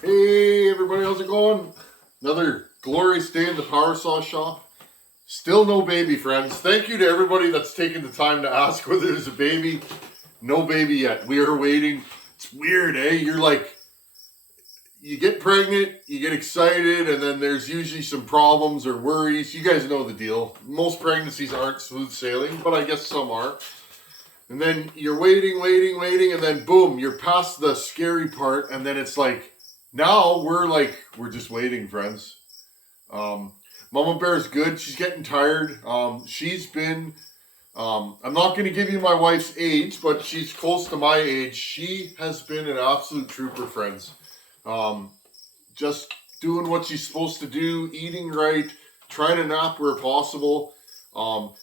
Hey everybody, how's it going? Another glorious day in the power saw shop. Still no baby, friends. Thank you to everybody that's taken the time to ask whether there's a baby. No baby yet. We are waiting. It's weird, eh? You're like, you get pregnant, you get excited, and then there's usually some problems or worries. You guys know the deal. Most pregnancies aren't smooth sailing, but I guess some are. And then you're waiting, and then boom, you're past the scary part, and then it's like, now we're just waiting, friends. Mama Bear is good. She's getting tired. She's been, I'm not going to give you my wife's age, but she's close to my age. She has been an absolute trooper, friends. Just doing what she's supposed to do, eating right, trying to nap where possible.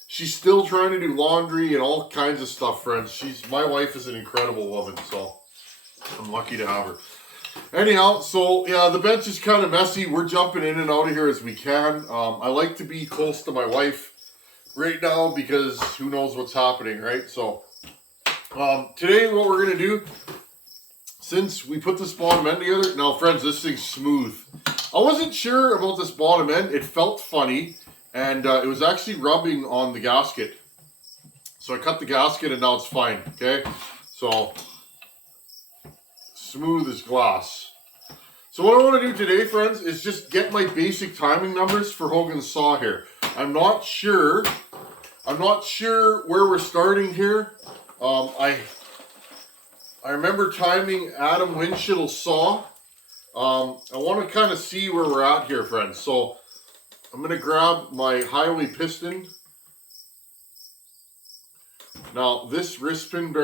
She's still trying to do laundry and all kinds of stuff, friends. My wife is an incredible woman, so I'm lucky to have her. Anyhow, so yeah, the bench is kind of messy. We're jumping in and out of here as we can. I like to be close to my wife right now because who knows what's happening, right? So today what we're going to do, since we put this bottom end together, now friends, this thing's smooth. I wasn't sure about this bottom end. It felt funny, and it was actually rubbing on the gasket. So I cut the gasket and now it's fine, okay? So smooth as glass. So what I want to do today, friends, is just get my basic timing numbers for Hogan's saw here. I'm not sure where we're starting here. I remember timing Adam Winshittle's saw. I want to kind of see where we're at here, friends. So I'm going to grab my Hyway piston. Now this wrist pin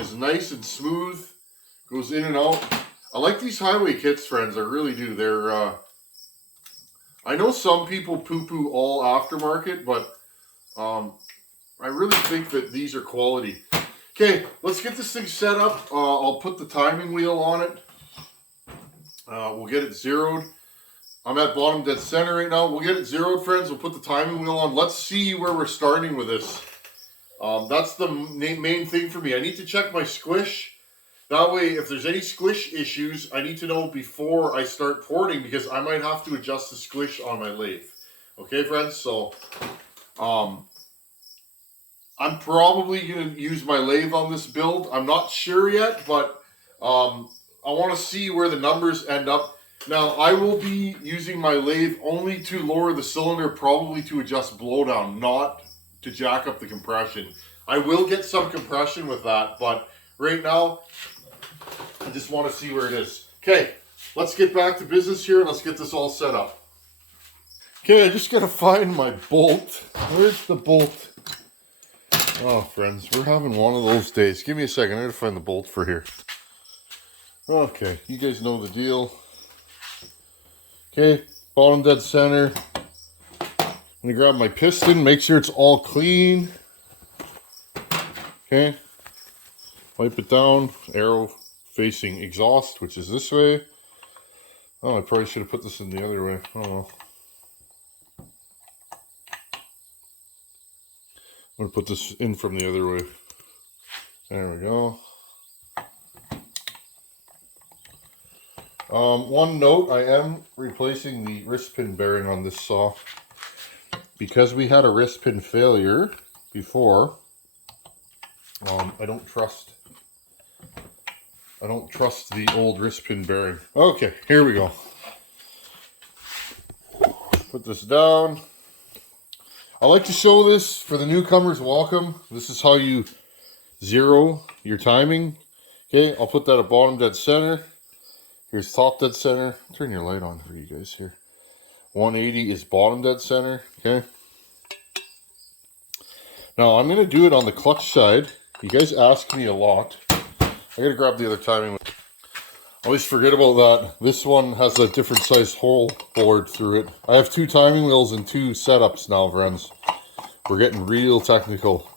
is nice and smooth. Goes in and out. I like these Hyway kits, friends. I really do. They're, I know some people poo-poo all aftermarket, but I really think that these are quality. Okay, let's get this thing set up. I'll put the timing wheel on it. We'll get it zeroed. I'm at bottom dead center right now. We'll get it zeroed, friends. We'll put the timing wheel on. Let's see where we're starting with this. That's the main thing for me. I need to check my squish. That way, if there's any squish issues, I need to know before I start porting because I might have to adjust the squish on my lathe. Okay, friends? So, I'm probably going to use my lathe on this build. I'm not sure yet, but I want to see where the numbers end up. Now, I will be using my lathe only to lower the cylinder, probably to adjust blowdown, not to jack up the compression. I will get some compression with that, but right now, I just want to see where it is. Okay, let's get back to business here and let's get this all set up. Okay, I just got to find my bolt. Where's the bolt? Oh, friends, we're having one of those days. Give me a second. I got to find the bolt for here. Okay, you guys know the deal. Okay, bottom dead center. I'm going to grab my piston, make sure it's all clean. Okay, wipe it down, arrow facing exhaust, which is this way. Oh, I probably should have put this in the other way. Oh well. I'm going to put this in from the other way. There we go. One note, I am replacing the wrist pin bearing on this saw. Because we had a wrist pin failure before, I don't trust the old wrist pin bearing. Okay, here we go. Put this down. I like to show this for the newcomers. Welcome. This is how you zero your timing. Okay, I'll put that at bottom dead center. Here's top dead center. Turn your light on for you guys here. 180 is bottom dead center. Okay. Now I'm going to do it on the clutch side. You guys ask me a lot. I gotta grab the other timing wheel. I always forget about that. This one has a different size hole bored through it. I have 2 timing wheels and 2 setups now, friends. We're getting real technical.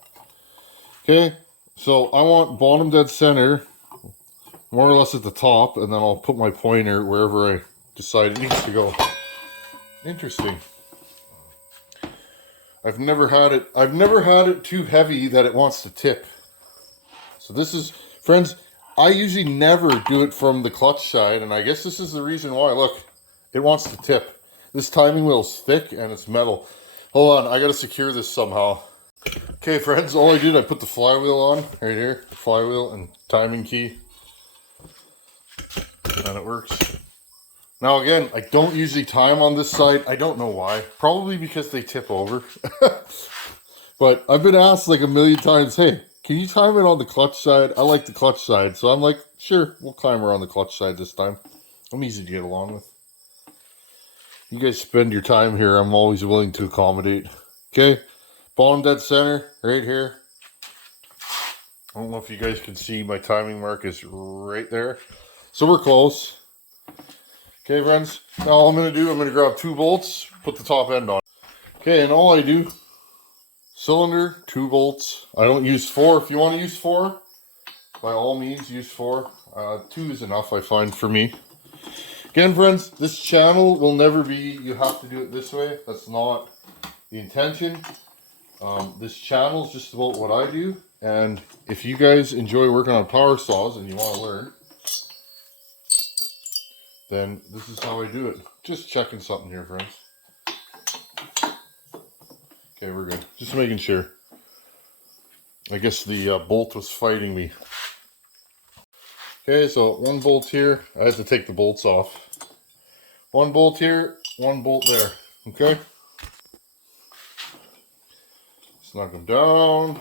Okay, so I want bottom dead center, more or less at the top, and then I'll put my pointer wherever I decide it needs to go. Interesting. I've never had it too heavy that it wants to tip. So this is, friends, I usually never do it from the clutch side, and I guess this is the reason why. Look, it wants to tip. This timing wheel's thick and it's metal. Hold on, I gotta secure this somehow. Okay, friends, all I did, I put the flywheel on right here. Flywheel and timing key. And it works. Now again, I don't usually time on this side. I don't know why. Probably because they tip over. But I've been asked like a million times, hey, can you time it on the clutch side? I like the clutch side. So I'm like, sure, we'll climb her on the clutch side this time. I'm easy to get along with. You guys spend your time here. I'm always willing to accommodate. Okay, bottom dead center, right here. I don't know if you guys can see my timing mark is right there. So we're close. Okay, friends. Now all I'm going to do, I'm going to grab 2 bolts, put the top end on. Okay, and all I do, cylinder, 2 bolts. I don't use 4. If you want to use 4, by all means, use 4. 2 is enough, I find, for me. Again, friends, this channel will never be, you have to do it this way. That's not the intention. This channel is just about what I do. And if you guys enjoy working on power saws and you want to learn, then this is how I do it. Just checking something here, friends. Okay, we're good. Just making sure. I guess the bolt was fighting me. Okay, so 1 bolt here. I had to take the bolts off. 1 bolt here, 1 bolt there. Okay. Let's knock them down.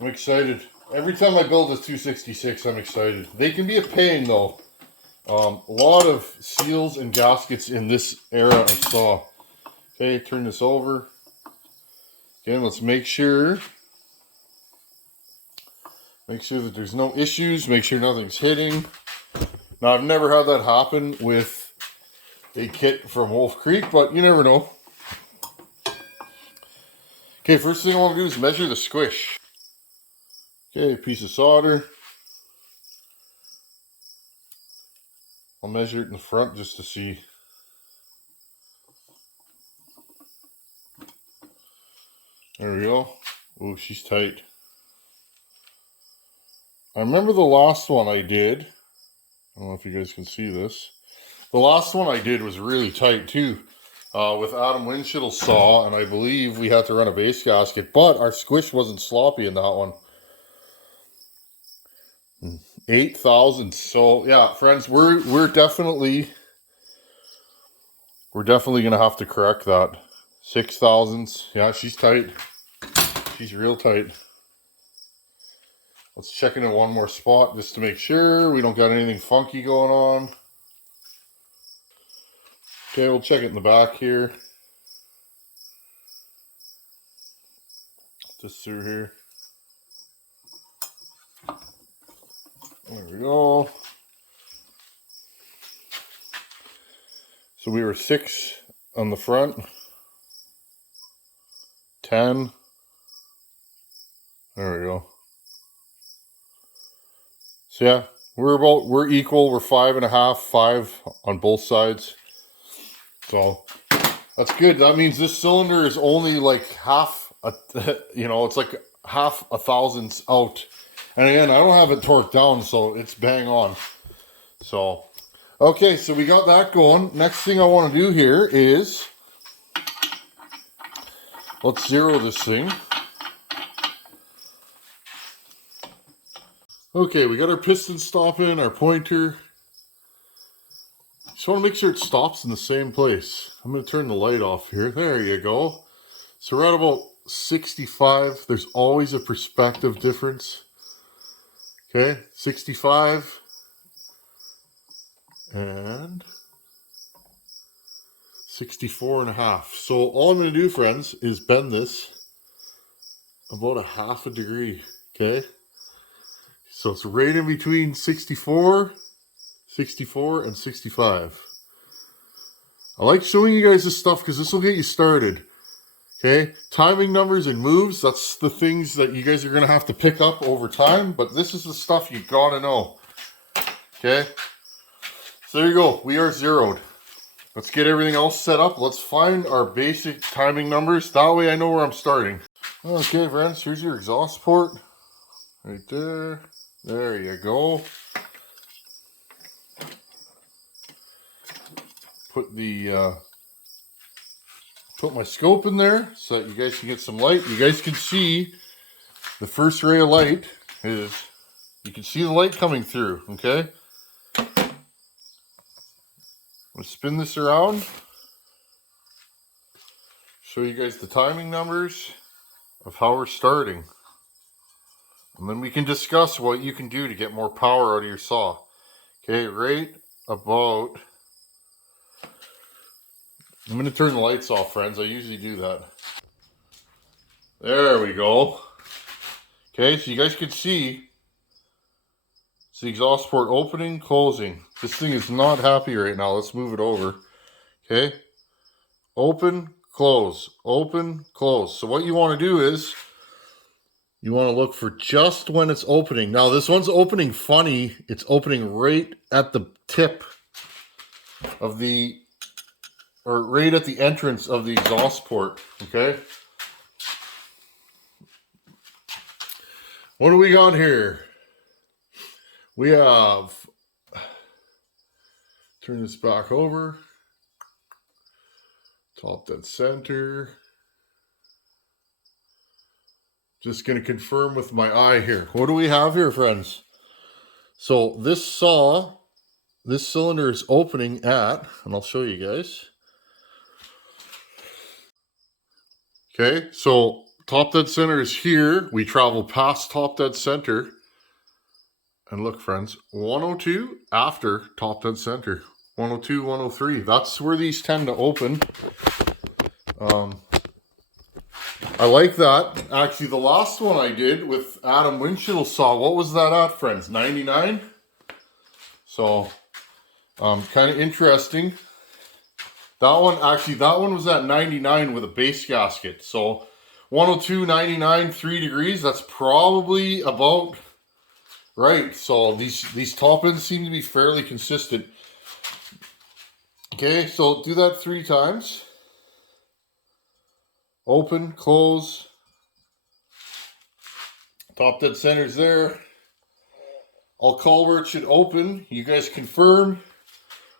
I'm excited. Every time I build a 266, I'm excited. They can be a pain though. A lot of seals and gaskets in this era of saw. Okay, turn this over. Again, let's make sure that there's no issues. Make sure nothing's hitting. Now, I've never had that happen with a kit from Wolf Creek, but you never know. Okay, first thing I want to do is measure the squish. Okay, piece of solder. I'll measure it in the front just to see. There we go. Oh, she's tight. I remember the last one I did. I don't know if you guys can see this. The last one I did was really tight too. With Adam Winshill's saw, and I believe we had to run a base gasket, but our squish wasn't sloppy in that one. 8 thousandths. So yeah, friends, we're definitely gonna have to correct that. 6 thousandths. Yeah, she's tight. She's real tight. Let's check into one more spot just to make sure we don't got anything funky going on. Okay, we'll check it in the back here. Just through here. There we go. So we were 6 on the front. 10. There we go. So yeah, we're equal. We're 5.5, 5 on both sides. So that's good. That means this cylinder is only like half it's like half a thousandths out. And again, I don't have it torqued down, so it's bang on. So, okay, so we got that going. Next thing I want to do here is, let's zero this thing. Okay, we got our piston stop in, our pointer. Just want to make sure it stops in the same place. I'm going to turn the light off here. There you go. So we're at about 65. There's always a perspective difference. Okay, 65. And 64.5. So all I'm going to do, friends, is bend this about 1/2 degree. Okay. So it's right in between 64, 64, and 65. I like showing you guys this stuff because this will get you started. Okay, timing numbers and moves, that's the things that you guys are going to have to pick up over time, but this is the stuff you got to know. Okay, so there you go. We are zeroed. Let's get everything else set up. Let's find our basic timing numbers. That way I know where I'm starting. Okay, friends, here's your exhaust port. Right there. There you go. Put the put my scope in there so that you guys can get some light. You guys can see the first ray of light is, you can see the light coming through, okay? I'm gonna spin this around, show you guys the timing numbers of how we're starting. And then we can discuss what you can do to get more power out of your saw. Okay, right about, I'm going to turn the lights off, friends. I usually do that. There we go. Okay, so you guys can see it's the exhaust port opening, closing. This thing is not happy right now. Let's move it over. Okay, open, close, open, close. So what you want to do is you want to look for just when it's opening. Now this one's opening funny. It's opening right at the tip of the, or right at the entrance of the exhaust port. Okay. What do we got here? We have, turn this back over. Top dead center. Just going to confirm with my eye here. What do we have here, friends? So this saw, this cylinder is opening at, and I'll show you guys. Okay, so top dead center is here. We travel past top dead center. And look, friends, 102 after top dead center. 102, 103. That's where these tend to open. I like that. Actually, the last one I did with Adam Winchell saw, what was that at, friends? 99? So, kind of interesting. That one, actually, that one was at 99 with a base gasket. So, 102, 99, 3 degrees. That's probably about right. So, these top ends seem to be fairly consistent. Okay, so do that 3 times. Open, close. Top dead center's there. I'll call where it should open. You guys confirm.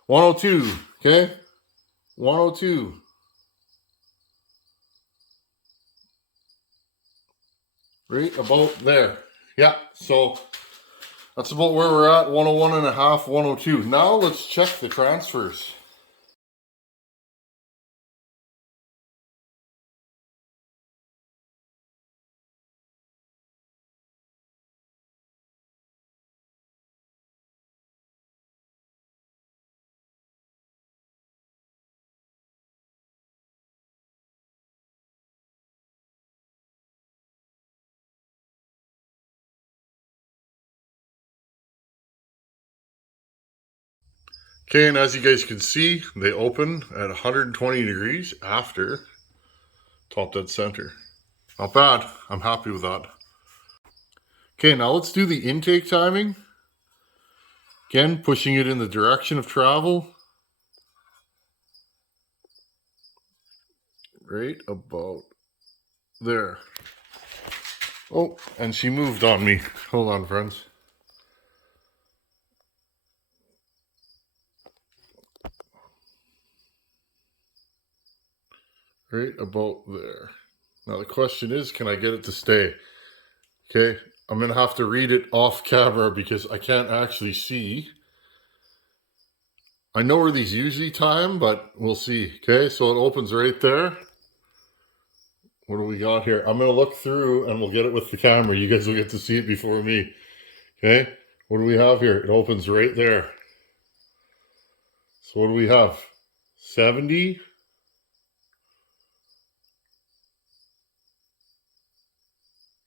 102, okay? 102. Right about there. Yeah, so that's about where we're at. 101 and a half, 102. Now let's check the transfers. Okay, and as you guys can see, they open at 120 degrees after top dead center. Not bad. I'm happy with that. Okay, now let's do the intake timing. Again, pushing it in the direction of travel. Right about there. Oh, and she moved on me. Hold on, friends. Right about there. Now the question is, can I get it to stay? Okay, I'm going to have to read it off camera because I can't actually see. I know where these usually time, but we'll see. Okay, so it opens right there. What do we got here? I'm going to look through and we'll get it with the camera. You guys will get to see it before me. Okay, what do we have here? It opens right there. So what do we have? 70.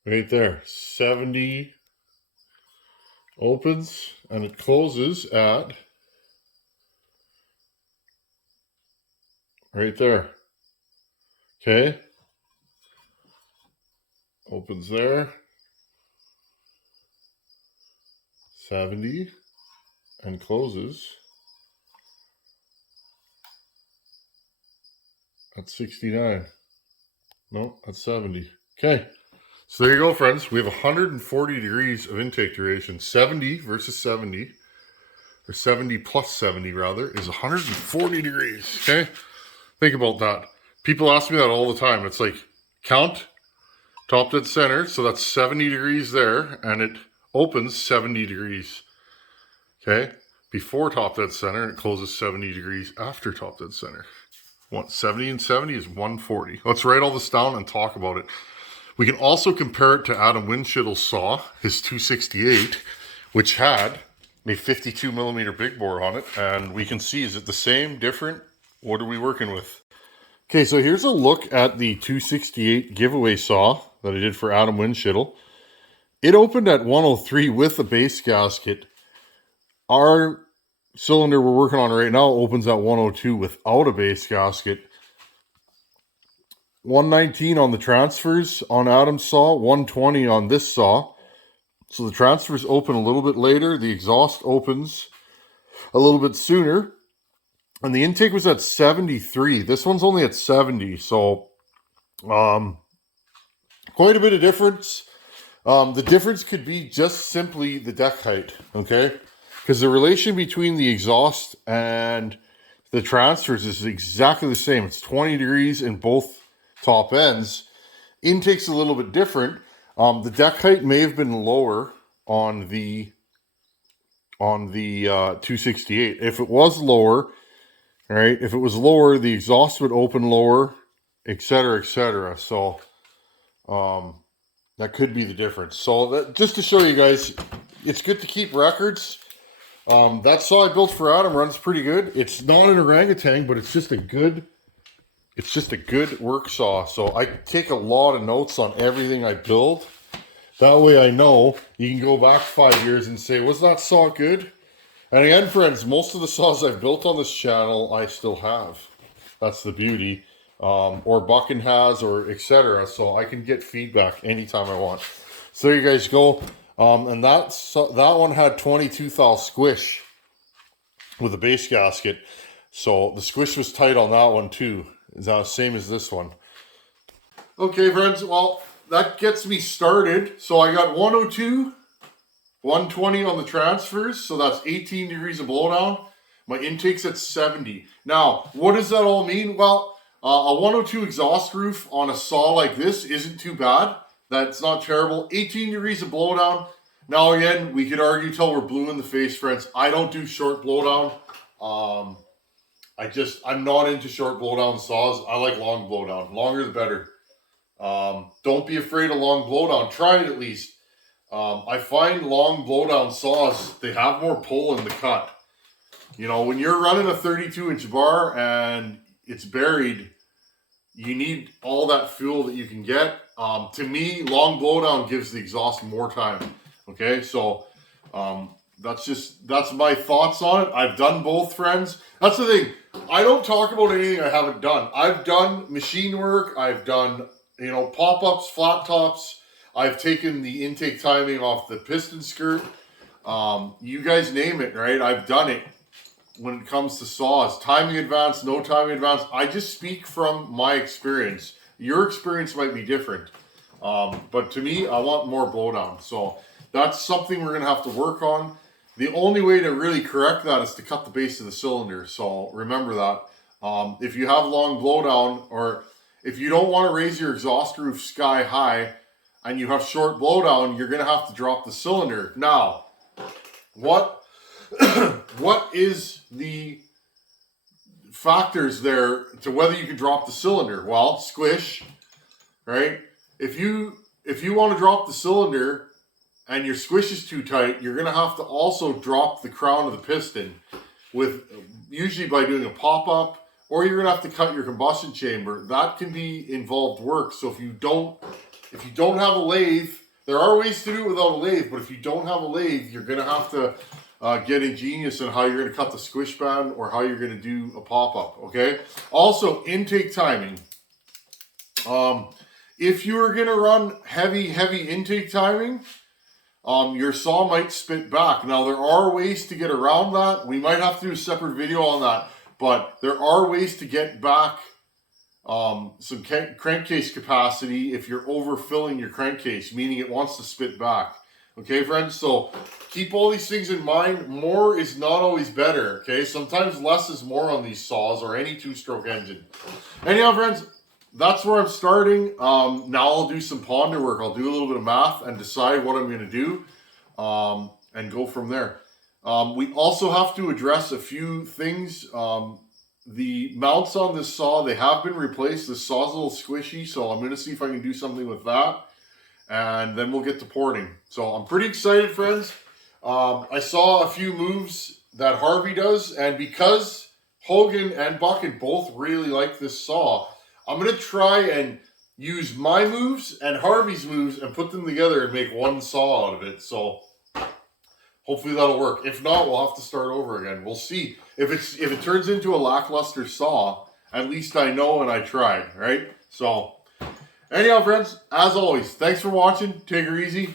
Right there. 70 opens and it closes at right there. Okay. Opens there. 70 and closes at 69. No, at 70. Okay, so there you go, friends. We have 140 degrees of intake duration. 70 versus 70, or 70 plus 70 rather, is 140 degrees. Okay, think about that. People ask me that all the time. It's like, count top dead center, so that's 70 degrees there, and it opens 70 degrees. Okay, before top dead center, and it closes 70 degrees after top dead center. 70 and 70 is 140. Let's write all this down and talk about it. We can also compare it to Adam Windshittle's saw, his 268, which had a 52 millimeter big bore on it. And we can see, is it the same, different? What are we working with? Okay, so here's a look at the 268 giveaway saw that I did for Adam Windschittle. It opened at 103 with a base gasket. Our cylinder we're working on right now opens at 102 without a base gasket. 119 on the transfers on Adam's saw, 120 on this saw. So the transfers open a little bit later. The exhaust opens a little bit sooner. And the intake was at 73. This one's only at 70. So quite a bit of difference. The difference could be just simply the deck height, okay? Because the relation between the exhaust and the transfers is exactly the same. It's 20 degrees in both top ends. Intake's a little bit different. The deck height may have been lower on the 268. If it was lower, all right, if it was lower, the exhaust would open lower, etc., etc. So that could be the difference. So that, just to show you guys, it's good to keep records. That saw I built for Adam runs pretty good. It's not an orangutan, but it's just a good work saw. So I take a lot of notes on everything I build. That way I know you can go back 5 years and say, was that saw good? And again, friends, most of the saws I've built on this channel, I still have. That's the beauty. Or Buckin has, or etc. So I can get feedback anytime I want. So there you guys go. And that one had 22 thou Squish with a base gasket. So the Squish was tight on that one too. Is that the same as this one? Okay, friends. Well, that gets me started. So I got 102, 120 on the transfers. So that's 18 degrees of blowdown. My intake's at 70. Now, what does that all mean? Well, a 102 exhaust roof on a saw like this isn't too bad. That's not terrible. 18 degrees of blowdown. Now again, we could argue till we're blue in the face, friends. I don't do short blowdown. I'm not into short blowdown saws. I like long blowdown. Longer the better. Don't be afraid of long blowdown. Try it at least. I find long blowdown saws, they have more pull in the cut. You know, when you're running a 32-inch bar and it's buried, you need all that fuel that you can get. To me, long blowdown gives the exhaust more time. Okay, so that's my thoughts on it. I've done both, friends. That's the thing. I don't talk about anything I haven't done. I've done machine work. I've done, you know, pop-ups, flat tops. I've taken the intake timing off the piston skirt. You guys name it, right? I've done it. When it comes to saws, timing advance, no timing advance, I just speak from my experience. Your experience might be different, but to me, I want more blowdown. So that's something we're gonna have to work on. The only way to really correct that is to cut the base of the cylinder. So remember that. If you have long blowdown, or if you don't want to raise your exhaust roof sky high and you have short blowdown, you're gonna have to drop the cylinder. Now, what is the factors there to whether you can drop the cylinder? Well, Squish, right? If you want to drop the cylinder and your Squish is too tight, you're going to have to also drop the crown of the piston, with usually by doing a pop-up, or you're going to have to cut your combustion chamber. That can be involved work. So if you don't have a lathe, there are ways to do it without a lathe, but if you don't have a lathe, you're going to have to get ingenious in how you're going to cut the Squish band or how you're going to do a pop-up, okay? Also, intake timing. If you're going to run heavy intake timing, your saw might spit back. Now, there are ways to get around that. We might have to do a separate video on that, but there are ways to get back some crankcase capacity if you're overfilling your crankcase, meaning it wants to spit back. Okay, friends, so keep all these things in mind. More is not always better, okay? Sometimes less is more on these saws or any two-stroke engine. Anyhow, friends, that's where I'm starting. Now I'll do some ponder work. I'll do a little bit of math and decide what I'm going to do and go from there. We also have to address a few things. The mounts on this saw, they have been replaced. This saw's a little squishy, so I'm going to see if I can do something with that. And then we'll get to porting. So I'm pretty excited, friends. I saw a few moves that Harvey does, and because Hogan and Bucket both really like this saw, I'm going to try and use my moves and Harvey's moves and put them together and make one saw out of it. So hopefully that'll work. If not, we'll have to start over again. We'll see. If it turns into a lackluster saw, at least I know and I tried, right? So anyhow, friends, as always, thanks for watching. Take her easy.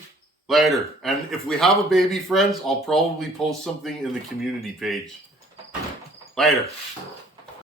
Later. And if we have a baby, friends, I'll probably post something in the community page. Later.